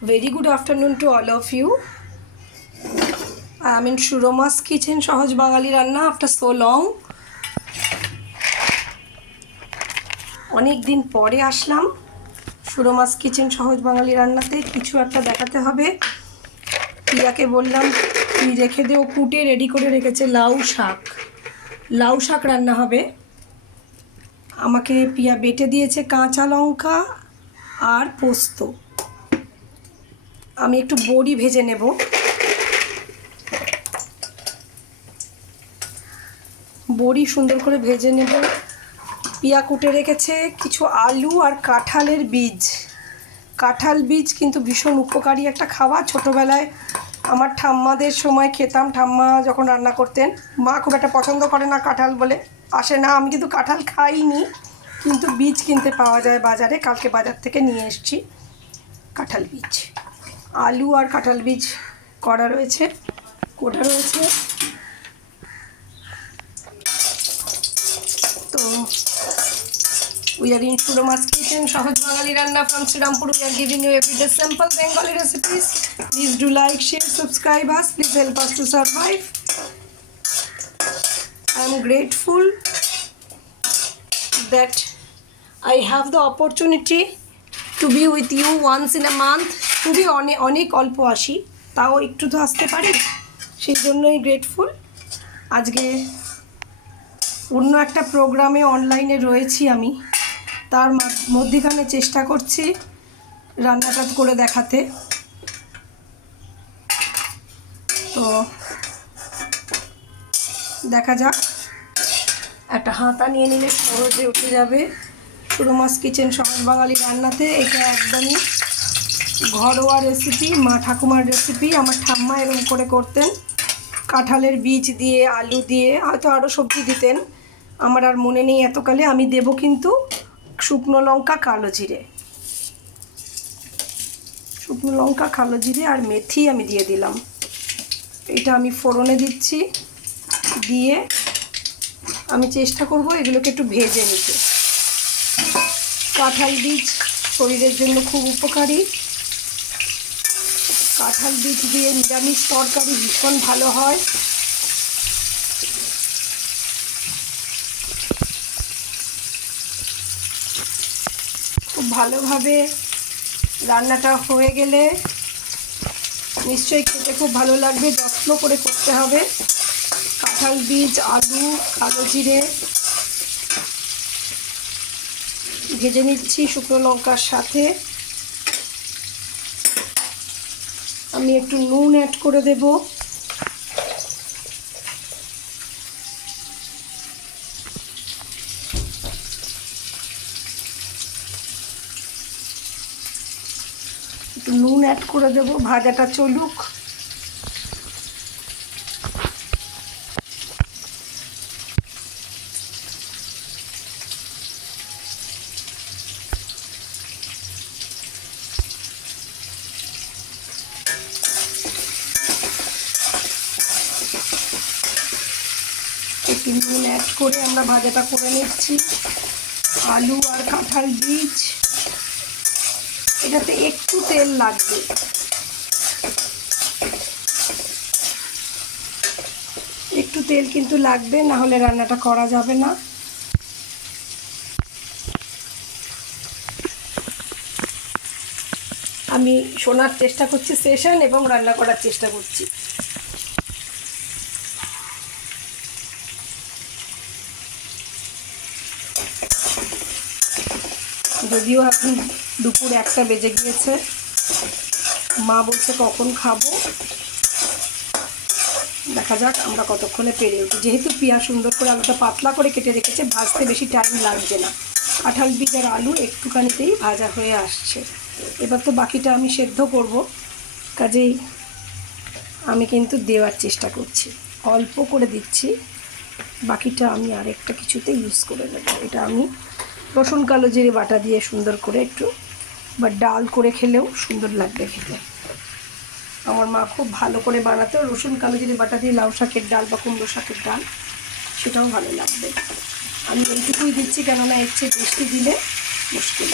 Very good afternoon to all of you. I am in Shuroma's kitchen, সহজ বাঙালি রান্না after so long. অনেক দিন পরে আসলাম Shuroma's kitchen সহজ বাঙালি রান্নাতে। কিছু একটা দেখাতে হবে। পিয়াকে বললাম তুই রেখে দে, ও কুটে রেডি করে রেখেছে লাউ শাক রান্না হবে। আমাকে পিয়া বেটে দিয়েছে কাঁচা লঙ্কা আর পোস্ত। আমি একটু বড়ি ভেজে নেব। বড়ি সুন্দর করে ভেজে নেব। পিয়া কুটে রেখেছে কিছু আলু আর কাঁঠালের বীজ। কাঁঠাল বীজ কিন্তু ভীষণ উপকারী একটা খাবার। ছোটোবেলায় আমার ঠাম্মাদের সময় খেতাম। ঠাম্মা যখন রান্না করতেন, মা খুব একটা পছন্দ করে না কাঁঠাল বলে আসে না। আমি কিন্তু কাঁঠাল খাইনি, কিন্তু বীজ কিনতে পাওয়া যায় বাজারে। কালকে বাজার থেকে নিয়ে এসেছি কাঁঠাল বীজ। আলু আর কাঁঠাল বীজ কোটা রয়েছে। তো we are in Shuroma's kitchen, সহজ বাঙালি রান্না from Sriরামপুর. We are giving you everyday simple Bengali recipes. Please do like, share, subscribe us. Please help us to survive. I am grateful that I have the opportunity to be with you once in a month. খুবই অনেক অল্প আসি, তাও একটু তো আসতে পারি, সেই জন্যই গ্রেটফুল। আজকে অন্য একটা প্রোগ্রামে অনলাইনে রয়েছি আমি, তার মধ্যখানে চেষ্টা করছি রান্নাটা করে দেখাতে। তো দেখা যাক। একটা হাতা নিয়ে নিলে সহজে উঠে যাবে Shuroma's কিচেন সহজ বাঙালি রান্নাতে। এটা একদমই ঘরোয়া রেসিপি, মা ঠাকুমার রেসিপি। আমার ঠাম্মা এরকম করে করতেন, কাঁঠালের বীজ দিয়ে, আলু দিয়ে, হয়তো আরও সবজি দিতেন, আমার আর মনে নেই এতকালে। আমি দেব কিন্তু শুকনো লঙ্কা, কালো জিরে আর মেথি আমি দিয়ে দিলাম। এটা আমি ফোড়নে দিচ্ছি। দিয়ে আমি চেষ্টা করব এগুলোকে একটু ভেজে নিতে। কাঁঠাল বীজ শরীরের জন্য খুব উপকারী। কাঁঠাল বীজ দিয়ে নিরামিষ তরকারি ভীষণ ভালো হয়। খুব ভালোভাবে রান্নাটা হয়ে গেলে নিশ্চয়ই খেতে খুব ভালো লাগবে। যত্ন করে করতে হবে। কাঁঠাল বীজ, আলু, কালো জিরে ভেজে নিচ্ছি শুকনো লঙ্কার সাথে। আমি একটু নুন অ্যাড করে দেব। ভাজাটা চলুক। একটু নুন অ্যাড করে আমরা ভাজাটা করে নিচ্ছি। আলু আর কাঁঠাল বীজ, এটাতে একটু তেল লাগবে। একটু তেল কিন্তু লাগবে, না হলে রান্নাটা করা যাবে না। আমি শোনার চেষ্টা করছি সেশন এবং রান্না করার চেষ্টা করছি। যদিও এখন দুপুর 1টা বেজে গিয়েছে। মা বলছে কখন খাবো, দেখা যাক আমরা কতক্ষণে পেরে উঠি। যেহেতু পিয়া সুন্দর করে আলুটা পাতলা করে কেটে রেখেছে, ভাজতে বেশি টাইম লাগছে না। কাঁঠাল বীজ আর আলু একটুখানিতেই ভাজা হয়ে আসছে। এবার তো বাকিটা আমি সেদ্ধ করব, কাজেই আমি কিন্তু দেওয়ার চেষ্টা করছি, অল্প করে দিচ্ছি। বাকিটা আমি আরেকটা কিছুতে ইউজ করে নেব। এটা আমি রসুন কালো জিরে বাটা দিয়ে সুন্দর করে একটু বা ডাল করে খেলেও সুন্দর লাগবে খেতে। আমার মা খুব ভালো করে বানাতো রসুন কালো জিরে বাটা দিয়ে লাউ শাকের ডাল বা কুমড়ো শাকের ডাল, সেটাও ভালো লাগবে। আমি এইটুকুই দিচ্ছি, কেননা এর চেয়ে বেশি দিলে মুশকিল।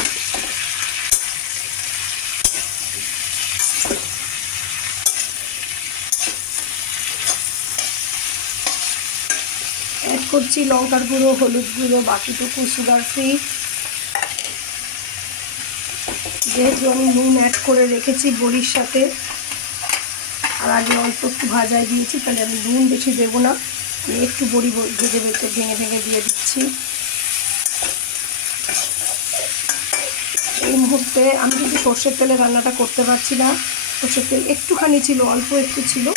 করছি লঙ্কার গুঁড়ো, হলুদ গুঁড়ো, বাকিটুকু সুগার ফ্রি। যেহেতু আমি নুন অ্যাড করে রেখেছি বড়ির সাথে, আর আগে অল্প একটু ভাজায় দিয়েছি, তাহলে আমি নুন বেশি দেবো না। আমি একটু বড়ি ভেজে ভেঙে ভেঙে দিয়ে দিচ্ছি। এই মুহূর্তে আমি কিন্তু সর্ষের তেলে রান্নাটা করতে পারছি না, সর্ষের তেল একটুখানি ছিল, অল্প একটু ছিল।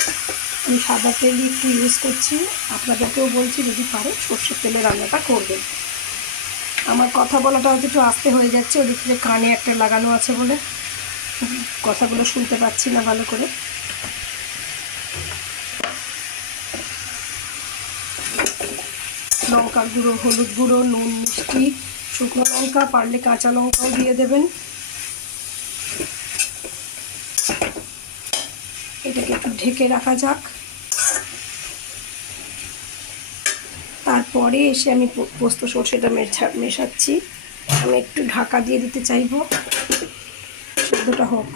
আমি সাদা তেলই একটু ইউজ করছি। আপনাদেরকেও বলছি যদি পারে সর্ষের তেলে রান্নাটা করবেন। আমার কথা বলাটা হয়তো একটু আস্তে হয়ে যাচ্ছে, ওদিক থেকে কানে একটা লাগানো আছে বলে কথাগুলো শুনতে পাচ্ছি না ভালো করে। লঙ্কার গুঁড়ো, হলুদ গুঁড়ো, নুন, মিষ্টি, শুকনো লঙ্কা, পারলে কাঁচা লঙ্কাও দিয়ে দেবেন। এটাকে একটু ঢেকে রাখা যাক। তারপরে এসে আমি পোস্ত সর্ষেটা মেশাচ্ছি। আমি একটু ঢাকা দিয়ে দিতে চাইবো, সেদ্ধটা হোক।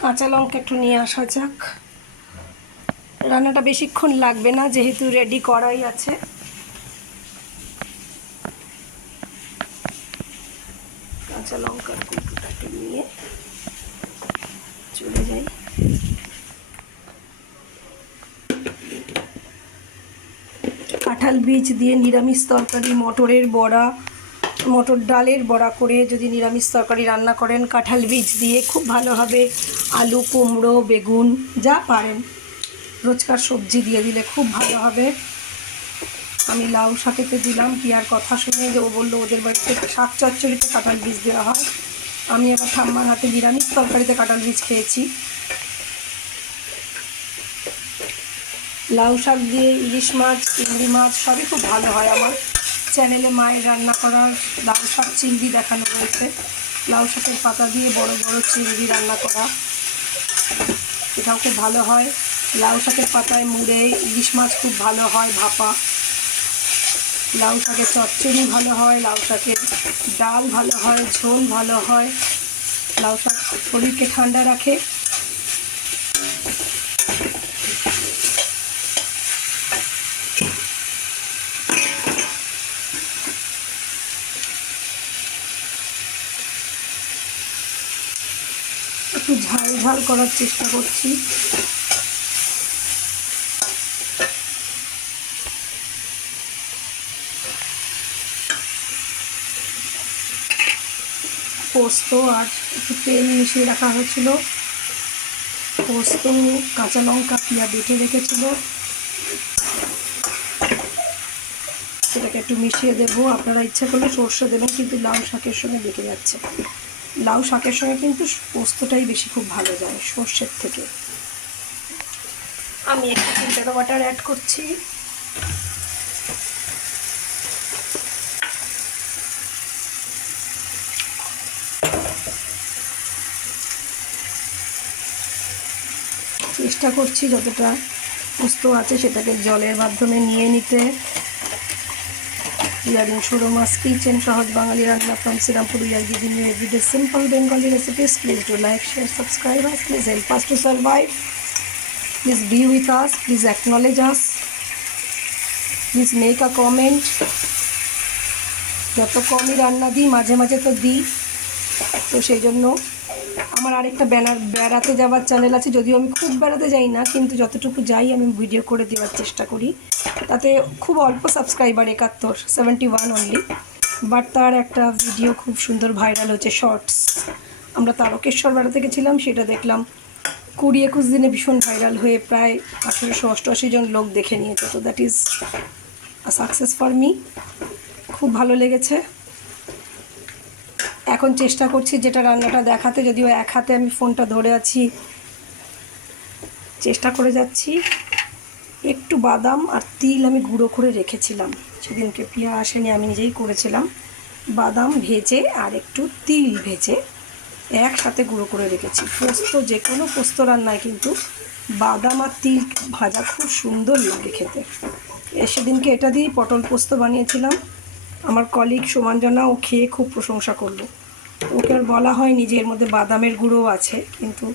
কাঁচা লঙ্কা একটু নিয়ে আসা যাক। রান্নাটা বেশিক্ষণ লাগবে না, যেহেতু রেডি করাই আছে। কাঁচা লঙ্কার কুটোটাকে নিয়ে চলে যাই। কাঁঠাল বীজ দিয়ে নিরামিষ তরকারি, মটরের বড়া, মটর ডালের বড়া করে যদি নিরামিষ তরকারি রান্না করেন কাঁঠাল বীজ দিয়ে, খুব ভালো হবে। আলু, কুমড়ো, বেগুন যা পারেন, রোজকার সবজি দিয়ে দিলে খুব ভালো হবে। আমি লাউ শাকেতে দিলাম, পিয়ার কথা শুনে যে ও বললো ওদের বাড়িতে শাক চচ্চড়িতে কাঁঠাল বীজ দেওয়া হয়। আমি আবার ঠাম্মার হাতে নিরামিষ তরকারিতে কাঁঠাল বীজ খেয়েছি। লাউ শাক দিয়ে ইলিশ মাছ, চিংড়ি মাছ সবই খুব ভালো হয়। আমার চ্যানেলে মায়ের রান্না করার লাউ শাক চিংড়ি দেখানো রয়েছে। লাউ শাকের পাতা দিয়ে বড় বড় চিংড়ি রান্না করা, এটাও খুব ভালো হয়। লাউ শাকের পাতায় মুড়ে ইলিশ মাছ খুব ভালো হয় ভাপা। লাউ শাকের চচ্চড়ি ভালো হয়, লাউ শাকের ডাল ভালো হয়, ঝোল ভালো হয়। লাউ শাক শরীরকে ঠান্ডা রাখে। একটু ঝাল ঝাল করার চেষ্টা করছি। পোস্ত আর একটু তেল মিশিয়ে রাখা হয়েছিল, পোস্ত, কাঁচা লঙ্কা, পেঁয়াজ বেটে রেখেছিল, সেটাকে একটু মিশিয়ে দেবো। আপনারা ইচ্ছা করলে সর্ষে দেবেন, কিন্তু লাউ শাকের সঙ্গে বেটে যাচ্ছে। লাউ শাকের সঙ্গে কিন্তু পোস্তটাই বেশি খুব ভালো যায় সর্ষের থেকে। আমি একটু ফিল্টার ওয়াটার অ্যাড করছি। চেষ্টা করছি যতটা পোস্ত আছে সেটাকে জলের মাধ্যমে নিয়ে নিতে। We are in Shuroma's Kitchen, সহজ বাঙালি রান্না from Sirampur. We are giving you everyday simple Bengali recipes. Please do like, share, subscribe us. Please help us to survive. Please be with us. Please acknowledge us. Please make a comment. যত কমই রান্না দিই, মাঝে মাঝে তো দিই, তো সেই জন্য আমার আরেকটা বেড়াতে যাওয়ার চ্যানেল আছে। যদিও আমি খুব বেড়াতে যাই না, কিন্তু যতটুকু যাই আমি ভিডিও করে দেওয়ার চেষ্টা করি। তাতে খুব অল্প সাবস্ক্রাইবার, 71 অনলি, বাট তার একটা ভিডিও খুব সুন্দর ভাইরাল হচ্ছে, শর্টস। আমরা তারকেশ্বর বেড়াতে গেছিলাম, সেটা দেখলাম 20-21 দিনে ভীষণ ভাইরাল হয়ে প্রায় 1888 জন লোক দেখে নিয়েছে। তো that is a success for me. খুব ভালো লেগেছে। এখন চেষ্টা করছি যেটা রান্নাটা দেখাতে, যদিও এক হাতে আমি ফোনটা ধরে আছি, চেষ্টা করে যাচ্ছি। একটু বাদাম আর তিল আমি গুঁড়ো করে রেখেছিলাম সেদিনকে, পিয়া আসেনি, আমি নিজেই করেছিলাম। বাদাম ভেজে আর একটু তিল ভেজে একসাথে গুঁড়ো করে রেখেছি। পোস্ত, যে কোনো পোস্ত রান্নায় কিন্তু বাদাম আর তিল ভাজা খুব সুন্দর লাগে খেতে। সেদিনকে এটা দিয়েই পটল পোস্ত বানিয়েছিলাম। আমার কলিগ সুমাঞ্জনা, ও খেয়ে খুব প্রশংসা করলো। ওকে আর বলা হয়নি যে এর মধ্যে বাদামের গুঁড়ো আছে, কিন্তু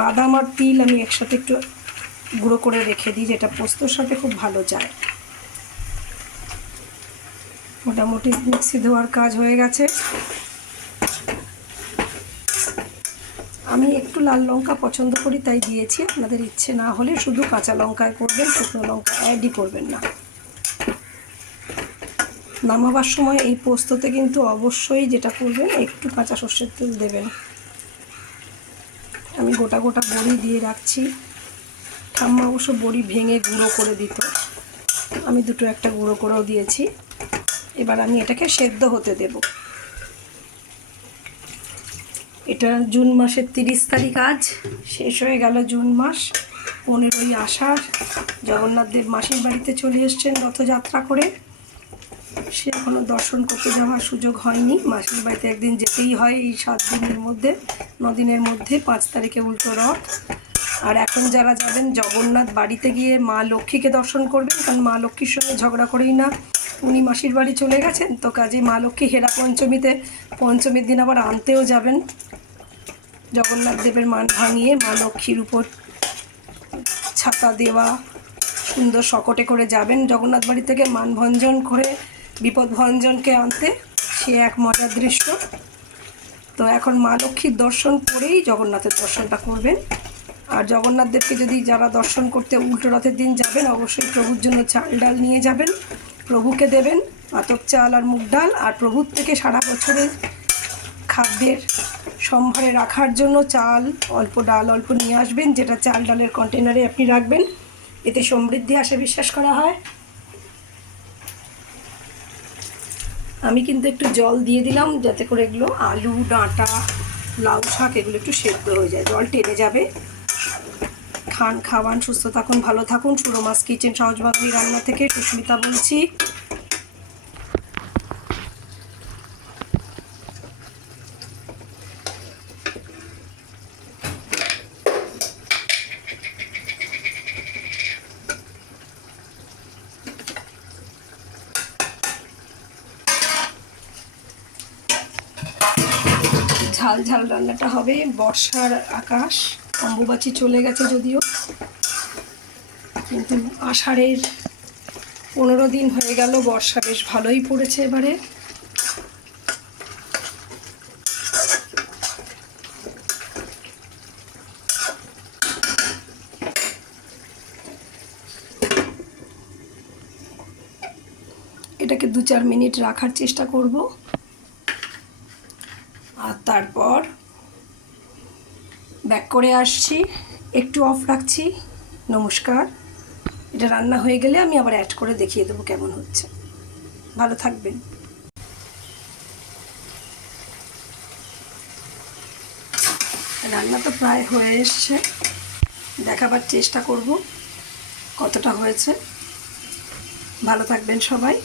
বাদাম আর তিল আমি একসাথে একটু গুঁড়ো করে রেখে দিই, যেটা পোস্তর সাথে খুব ভালো যায়। মোটামুটি মিক্সি ধোয়ার কাজ হয়ে গেছে। আমি একটু লাল লঙ্কা পছন্দ করি তাই দিয়েছি, আপনাদের ইচ্ছে না হলে শুধু কাঁচা লঙ্কায় করবেন, শুকনো লঙ্কা অ্যাডই করবেন না। নামাবার সময় এই পোস্ততে কিন্তু অবশ্যই যেটা করবেন একটু কাঁচা সর্ষের তেল দেবেন। আমি গোটা গোটা বড়ি দিয়ে রাখছি। ঠাম্মা অবশ্য বড়ি ভেঙে গুঁড়ো করে দিত, আমি দুটো একটা গুঁড়ো করেও দিয়েছি। এবার আমি এটাকে সেদ্ধ হতে দেব। এটা জুন মাসের 30 তারিখ, আজ শেষ হয়ে গেল জুন মাস। 15ই আষাঢ়। জগন্নাথ দেব মাসির বাড়িতে চলে এসছেন রথযাত্রা করে। সে এখনও দর্শন করতে যাওয়ার সুযোগ হয়নি। মাসির বাড়িতে একদিন যেতেই হয় এই 7 দিনের মধ্যে, 9 দিনের মধ্যে। 5 তারিখে উল্টো রথ। আর এখন যারা যাবেন জগন্নাথ বাড়িতে গিয়ে মা লক্ষ্মীকে দর্শন করবেন, কারণ মা লক্ষ্মীর সঙ্গে ঝগড়া করেই না উনি মাসির বাড়ি চলে গেছেন, তো কাজে মা লক্ষ্মী হেরা পঞ্চমীতে, পঞ্চমীর দিন আবার আনতেও যাবেন। জগন্নাথ দেবের মান ভাঙিয়ে মা লক্ষ্মীর উপর ছাতা দেওয়া সুন্দর শকটে করে যাবেন জগন্নাথ বাড়ি থেকে মানভঞ্জন করে বিপদভঞ্জনকে আনতে। সে এক মজার দৃশ্য। তো এখন মা লক্ষ্মীর দর্শন করেই জগন্নাথের দর্শনটা করবেন। আর জগন্নাথ দেবকে যদি যারা দর্শন করতে উল্টো রথের দিন যাবেন, অবশ্যই প্রভুর জন্য চাল ডাল নিয়ে যাবেন, প্রভুকে দেবেন আতপ চাল আর মুগ ডাল। আর প্রভুর থেকে সারা বছরের খাদ্যের সম্ভারে রাখার জন্য চাল, অল্প ডাল অল্প নিয়ে আসবেন, যেটা চাল ডালের কন্টেনারে আপনি রাখবেন। এতে সমৃদ্ধি আসে বিশ্বাস করা হয়। আমি কিন্তু একটু জল দিয়ে দিলাম যাতে করে এগুলো আলু, ডাঁটা, লাউ শাক এগুলো একটু সেদ্ধ হয়ে যায়, জল টেনে যাবে। খাওয়ান, সুস্থ থাকুন, ভালো থাকুন। সুরমাস কিচেন সহজ বাঙালি রান্না থেকে সুস্মিতা বলছি। ঝাল ঝাল রান্নাটা হবে। বর্ষার আকাশ, অম্বুবাচী চলে গেছে যদিও, কিন্তু আষাঢ়ের 15 দিন হয়ে গেল, বর্ষা বেশ ভালোই পড়েছে এবারে। এটাকে 2-4 মিনিট রাখার চেষ্টা করব, আর তারপর ব্যাক করে আসছি, একটু অফ রাখছি। নমস্কার। এটা রান্না হয়ে গেলে আমি আবার অ্যাড করে দেখিয়ে দেবো কেমন হচ্ছে। ভালো থাকবেন। রান্না তো প্রায় হয়ে এসছে, দেখাবার চেষ্টা করব কতটা হয়েছে। ভালো থাকবেন সবাই।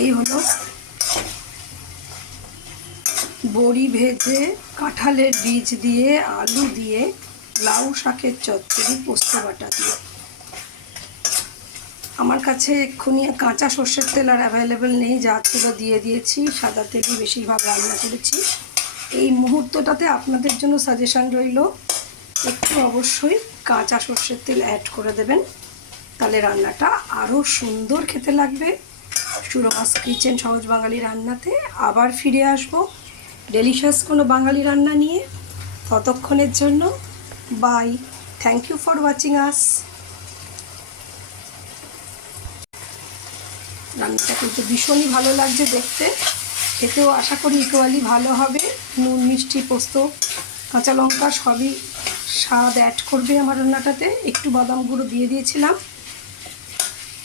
এই হলো বড়ি ভেজে, কাঁঠালের বীজ দিয়ে, আলু দিয়ে, লাউ শাকের চচ্চড়ি পোস্ত বাটা দিয়ে। আমার কাছে এক্ষুনি কাঁচা সর্ষের তেল আর অ্যাভেলেবেল নেই, যা ছিল দিয়ে দিয়েছি। সাদা তেলই বেশিরভাগ রান্না করেছি। এই মুহূর্তটাতে আপনাদের জন্য সাজেশান রইল, একটু অবশ্যই কাঁচা সর্ষের তেল অ্যাড করে দেবেন, তাহলে রান্নাটা আরও সুন্দর খেতে লাগবে। সুরমাস কিচেন সহজ বাঙালি রান্নাতে আবার ফিরে আসবো ডেলিশাস কোনো বাঙালি রান্না নিয়ে। ততক্ষণের জন্য bye. Thank you for watching us. রান্নাটা কিন্তু ভীষণই ভালো লাগছে দেখতে, খেতেও আশা করি ইকুয়ালি ভালো হবে। নুন, মিষ্টি, পোস্ত, কাঁচা লঙ্কা সবই স্বাদ অ্যাড করবে আমার রান্নাটাতে। একটু বাদাম গুঁড়ো দিয়ে দিয়েছিলাম।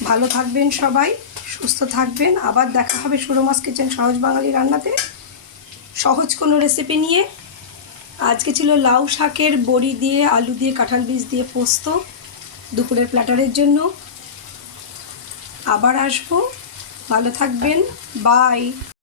ভালো থাকবেন সবাই, সুস্থ থাকবেন। আবার দেখা হবে সুরমাস কিচেন সহজ বাঙালি রান্নাতে সহজ কোনো রেসিপি নিয়ে। আজকে ছিল লাউ শাকের বড়ি দিয়ে, আলু দিয়ে, কাঁঠাল বীজ দিয়ে পোস্ত দুপুরের প্ল্যাটারের জন্য। আবার আসবো। ভালো থাকবেন। বাই।